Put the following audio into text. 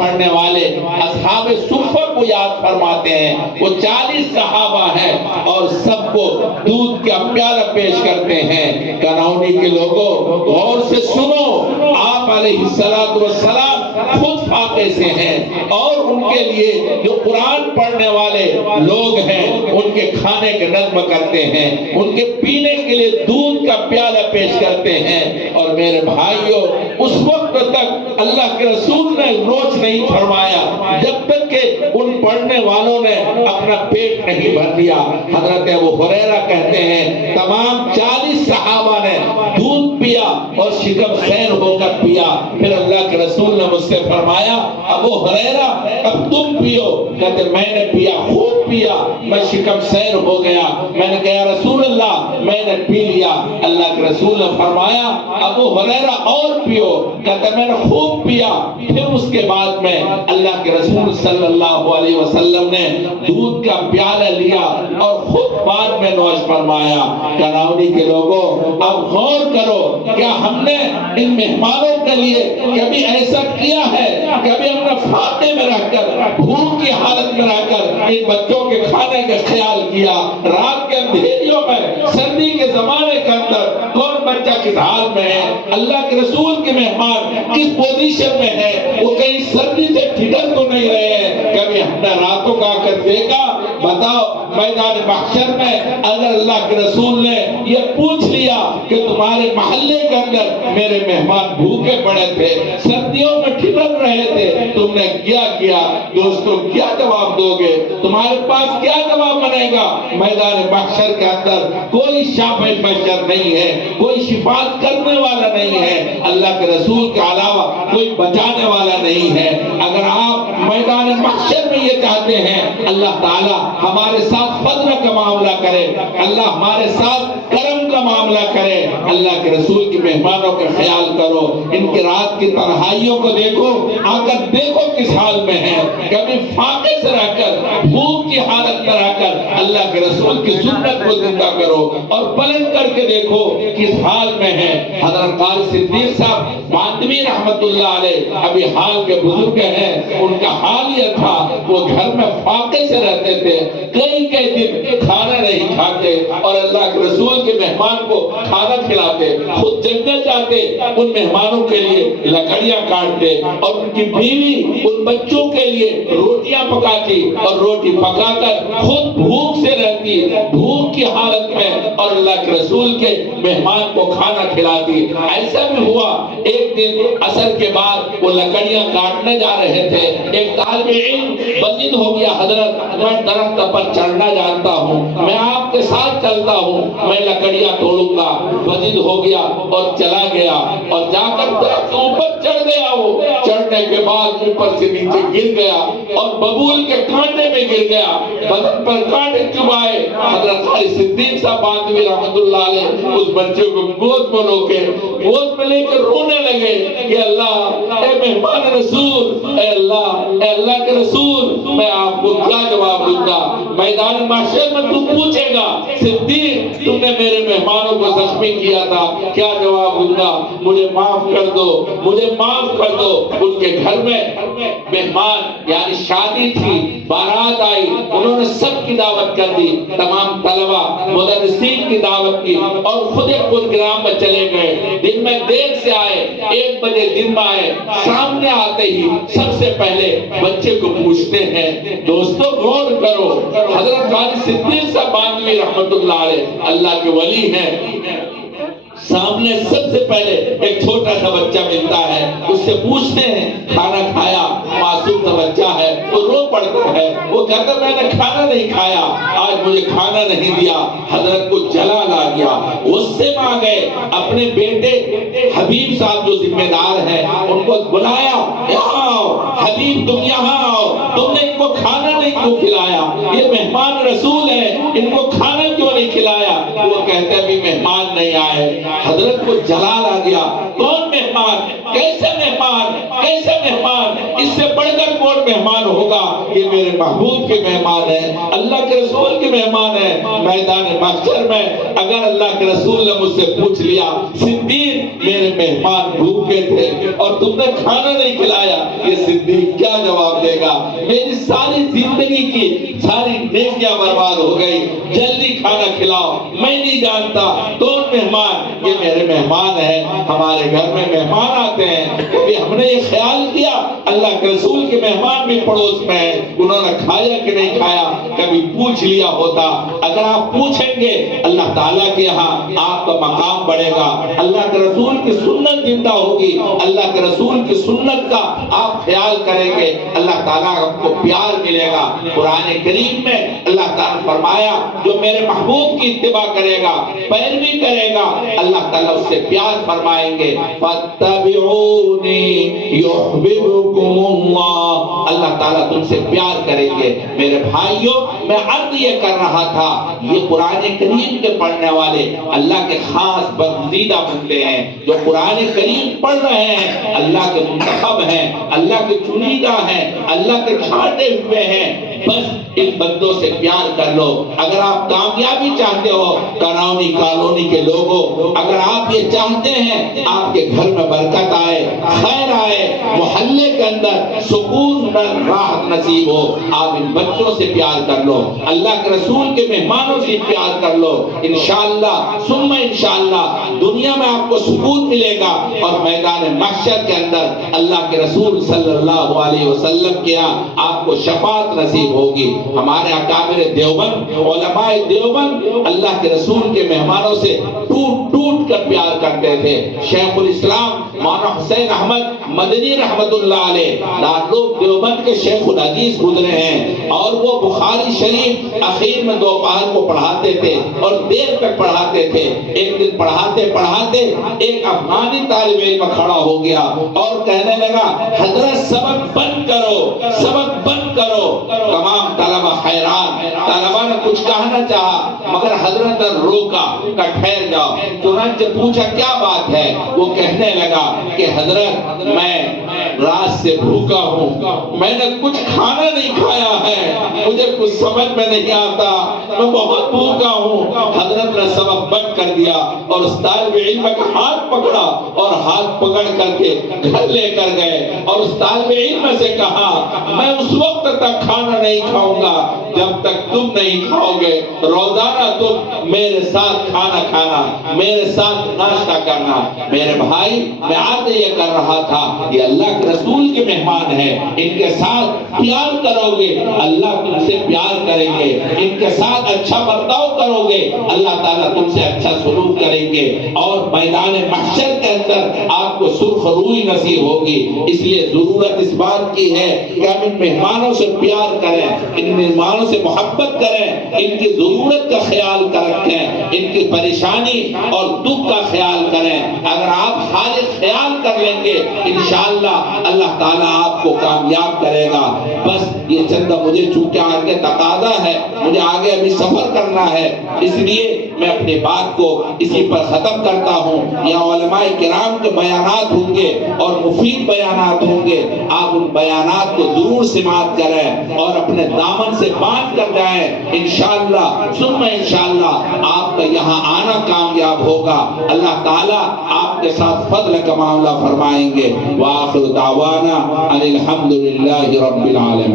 پڑھنے والے اصحاب صفہ کو یاد فرماتے ہیں. وہ 40 صحابہ ہیں اور سب کو دودھ کا پیالہ پیش کرتے ہیں. کنونی کے لوگوں غور سے سنو, آپ علیہ السلام خود فاقے سے ہیں اور ان کے لیے جو قرآن پڑھنے والے لوگ ہیں ان کے کھانے کا نظم کرتے ہیں, ان کے پینے کے لیے دودھ کا پیالہ پیش کرتے ہیں. اور میرے بھائیوں, اس وقت تک اللہ کے رسول نے نوچ نہیں فرمایا جب تک کہ ان پڑھنے والوں نے اپنا پیٹ نہیں بھر لیا. حضرت ابو ہریرہ کہتے ہیں تمام 40 صحابہ نے دودھ پیا اور شکم سیر ہو کر پیا. پھر اللہ کے رسول نے مجھ سے فرمایا ابو ہریرہ اب تم پیو. کہتے میں نے پیا, خوب پیا, میں شکم سیر ہو گیا. میں نے کہا رسول اللہ میں نے پی لیا. اللہ کے رسول نے فرمایا ابو ہریرہ اور پیو. کہتے میں نے خوب پیا. پھر اس کے بعد میں اللہ کے رسول صلی اللہ علیہ وسلم نے دودھ کا پیالہ لیا اور خود بعد میں نوش فرمایا. کناوی کے لوگوں اب غور کرو, کیا ہم نے ان مہمانوں کے لیے کبھی ایسا کیا ہے؟ کبھی ہم نے فاقے میں رہ کر, بھوک کی حالت میں رہ کر ان بچوں کے کھانے کا خیال کیا؟ رات کے اندھیریوں میں, سردی کے زمانے کے اندر کون بچہ کس حال میں ہے؟ اللہ کے رسول کے مہمان کس پوزیشن میں ہے؟ وہ کہیں سردی سے ٹھٹر تو نہیں رہے ہیں؟ کبھی ہم نے راتوں کا آ کر دیکھا؟ بتاؤ میدان محشر میں اگر اللہ کے رسول نے یہ پوچھ لیا کہ تمہارے محلے کے اندر میرے مہمان بھوکے پڑے تھے, سردیوں میں ٹھٹر رہے تھے, تم نے کیا کیا؟ دوستو کیا جواب دو گے؟ تمہارے پاس کیا جواب بنے گا؟ میدان محشر کے اندر کوئی شافع محشر نہیں ہے, کوئی شفاعت کرنے والا نہیں ہے, اللہ کے رسول کے علاوہ کوئی بچانے والا نہیں ہے. اگر آپ میدان محشر میں یہ چاہتے ہیں اللہ تعالیٰ ہمارے ساتھ فضل کا معاملہ کرے, اللہ ہمارے ساتھ کرم کا معاملہ کرے, اللہ کے رسول کے مہمانوں کا خیال کرو. ان کی رات کی تنہائیوں کو دیکھو, آ کر دیکھو کس حال میں ہیں. کبھی فاقے سے رہ کر, بھوک کی حالت میں رہ کر اللہ کے رسول کی سنت کو زندہ کرو اور پلٹ کر کے دیکھو کس حال میں ہیں. حضرت قاری صدیق صاحب باندوی رحمت اللہ علیہ ابھی حال کے بزرگ ہیں, ان کا حال یہ تھا وہ گھر میں فاقے سے رہتے تھے, کئی دن کھانا نہیں کھاتے اور اللہ کے رسول کے مہمان کو کھانا کھلاتے, خود جنگل جاتے, ان مہمانوں کے لیے لکڑیاں کاٹتے اور ان کی بیوی ان بچوں کے لیے روٹیاں پکاتی اور روٹی پکا کر خود بھوک سے رہتی, بھوک کی حالت میں, اور اللہ کے رسول کے مہمان کو کھانا کھلاتی. ایسا بھی ہوا ایک دن عصر کے بعد وہ لکڑیاں کاٹنے جا رہے تھے, ایک طالب علم بزد ہو گیا, حضرت میں درخت پر چڑھنا جانتا ہوں, میں آپ کے ساتھ چلتا ہوں, میں لکڑیاں توڑوں گا. بزد ہو گیا اور چلا گیا اور جا کر درخت اوپر چڑھ گیا. وہ چڑھنے کے بعد اوپر سے نیچے گر گیا اور ببول کے کانٹے میں گر گیا, بدن پر کانٹے چبھائے. حضرت قاری صدیق صاحب باندوی رحمت اللہ علیہ اس بچے کو گود میں لو کے گود میں لے کر رونے لگے کہ اللہ, اے مہمان رسول, اے اللہ کے رسول, میں آپ کو کیا جواب دوں گا؟ میدان محشر میں تو پوچھے گا صدیق تم نے میرے مہمانوں کو زخمی کیا تھا, کیا جواب دوں گا؟ مجھے معاف کر دو, مجھے معاف کر دو. ان کے گھر میں مہمان یعنی شادی تھی, بارات آئی, انہوں نے سب کی دعوت کر دی, تمام طلبہ مدرسین کی دعوت کی اور خود ایک پروگرام میں چلے گئے. دن میں دیر سے آئے, 1 بجے دن میں آئے, سامنے آتے ہی سب سے پہلے بچے کو پوچھتے ہیں. دوستو غور کرو, حضرت قاری صدیق صاحب باندوی رحمت اللہ علیہ اللہ کے ولی ہیں, سامنے سب سے پہلے ایک چھوٹا سا بچہ ملتا ہے, اس سے پوچھتے ہیں کھانا کھایا؟ معصوم سا بچہ ہے, وہ رو پڑتا ہے, وہ کہتا میں نے کھانا نہیں کھایا, آج مجھے کھانا نہیں دیا. حضرت کو جلال آ گیا, غصے میں آ گئے, اپنے بیٹے حبیب صاحب جو ذمہ دار ہیں ان کو بلایا, یہاں آؤ حبیب, تم یہاں آؤ, تم نے ان کو کھانا نہیں کیوں کھلایا؟ یہ مہمان رسول ہے, ان کو کھانا کیوں نہیں کھلایا؟ وہ کہتے ہیں ابھی مہمان نہیں آئے. حضرت کو جلال آ گیا, کون مہمان, کیسے مہمان, کیسے مہمان, اس سے بڑھ کر کون مہمان ہوگا؟ یہ میرے محبوب کے مہمان ہیں, اللہ کے رسول کے مہمان ہیں. میدان محشر میں اگر اللہ کے رسول نے مجھ سے پوچھ لیا صدیق میرے مہمان بھوک بھوکے تھے اور تم نے کھانا نہیں کھلایا، یہ صدیق کیا جواب دے گا؟ میری ساری زندگی کی ساری نیکیاں برباد ہو گئی، جلدی کھانا کھلاؤ، میں نہیں جانتا کون مہمان، یہ میرے مہمان ہیں، ہمارے گھر میں مہمان آتے ہیں، کبھی ہم نے یہ خیال کیا اللہ کے رسول کے مہمان بھی پڑوس میں ہیں، انہوں نے کھایا کہ نہیں کھایا، کبھی پوچھ لیا ہوتا؟ اگر آپ پوچھیں گے اللہ تعالیٰ کے یہاں آپ کا مقام بڑھے گا، اللہ کے رسول کی سنت زندہ ہوگی، اللہ کے رسول کی سنت کا آپ خیال کریں گے، اللہ تعالیٰ آپ کو پیار ملے گا۔ قرآن کریم میں اللہ تعالیٰ نے فرمایا جو میرے محبوب کی اتباع کرے گا، پیروی کرے گا، اللہ تعالیٰ اس سے پیار فرمائیں گے۔ فَاتَّبِعُونِي يُحْبِبْكُمُ اللَّهُ، اللہ تعالیٰ تم سے پیار کریں گے۔ میرے بھائیوں، میں عرض یہ کر رہا تھا، یہ قرآن کریم کے پڑھنے والے اللہ کے خاص برگزیدہ بندے ہیں، جو قرآن کریم پڑھ رہے ہیں اللہ کے منتخب ہیں، اللہ کے چنیدہ ہیں، اللہ کے چھانٹے ہوئے ہیں۔ بس ان بندوں سے پیار کر لو۔ اگر آپ کامیابی چاہتے ہو کرونی کالونی کے لوگوں، اگر آپ یہ چاہتے ہیں آپ کے گھر میں برکت آئے، خیر آئے، محلے کے اندر سکون راحت نصیب ہو، آپ ان بچوں سے پیار کر لو، اللہ کے رسول کے مہمانوں سے پیار کر لو، انشاءاللہ ثم انشاءاللہ دنیا میں آپ کو سکون ملے گا، اور میدان محشر کے اندر اللہ کے رسول صلی اللہ علیہ وسلم کے یہاں آپ کو شفاعت نصیب ہوگی۔ ہمارے اکابر دیوبند، علماء دیوبند اللہ کے رسول کے مہمانوں سے ٹوٹ ٹوٹ کر پیار کرتے تھے۔ شیخ الاسلام مولانا حسین احمد مدنی رحمت اللہ علیہ دارالعلوم دیوبند کے شیخ الحدیث گزرے ہیں، اور وہ بخاری شریف اخیر میں دوپہر کو پڑھاتے تھے اور دیر تک پڑھاتے تھے۔ ایک دن پڑھاتے پڑھاتے ایک افغانی طالب علم کھڑا ہو گیا اور کہنے لگا حضرت سبق بند کرو، سبق بند کرو۔ تمام طلبہ حیران، طلبہ نے کچھ کہنا چاہا مگر حضرت نے روکا کہ ٹھہر جاؤ۔ چنانچہ پوچھا کیا بات ہے؟ وہ کہنے لگا کہ حضرت میں رات سے بھوکا ہوں، میں نے کچھ کھانا نہیں کھایا ہے، مجھے کچھ سمجھ میں نہیں آتا، میں بہت بھوکا ہوں۔ حضرت نے سبق بند کر دیا اور اس طالب علم کا ہاتھ پکڑا اور ہاتھ پکڑ کر کے گھر لے کر گئے، اور اس طالب علم سے کہا میں اس وقت تک کھانا نہیں کھاؤں گا جب تک تم نہیں کھاؤ گے، روزانہ تم میرے ساتھ کھانا کھانا، میرے ساتھ ناشتہ کرنا۔ میرے بھائی، میں عرض یہ کر رہا تھا یہ اللہ کے رسول کے مہمان ہیں، ان کے ساتھ پیار کرو گے اللہ تم سے پیار کریں گے، ان کے ساتھ اچھا برتاؤ کرو گے اللہ تعالیٰ تم سے اچھا سلوک کریں گے، اور میدان محشر کے اندر آپ کو سرخ روئی نصیب ہوگی۔ اس لیے ضرورت اس بات کی ہے کہ ہم ان مہمانوں سے پیار کریں، ان مہمانوں سے محبت کریں، ان کی ضرورت کا خیال رکھیں، ان کی پریشانی اور دکھ کا خیال کریں۔ اگر آپ حال خیال کر لیں گے انشاءاللہ اللہ تعالیٰ آپ کو کامیاب کرے گا۔ بس یہ چند مجھے چونکہ آگے تقاضا ہے، مجھے آگے ابھی سفر کرنا ہے، اس لیے میں اپنی بات کو اسی پر ختم کرتا ہوں۔ یہ علماء کرام کے بیانات ہوں گے اور مفید بیانات ہوں گے، آپ ان بیانات کو ضرور سماعت کریں اور اپنے دامن سے باندھ کر جائیں، انشاءاللہ ثم انشاءاللہ آپ کا یہاں آنا کامیاب ہوگا۔ اللہ تعالیٰ آپ کے ساتھ فضل کا معاملہ فرمائیں گے۔ وآخر دعوانا ان الحمدللہ رب العالمین۔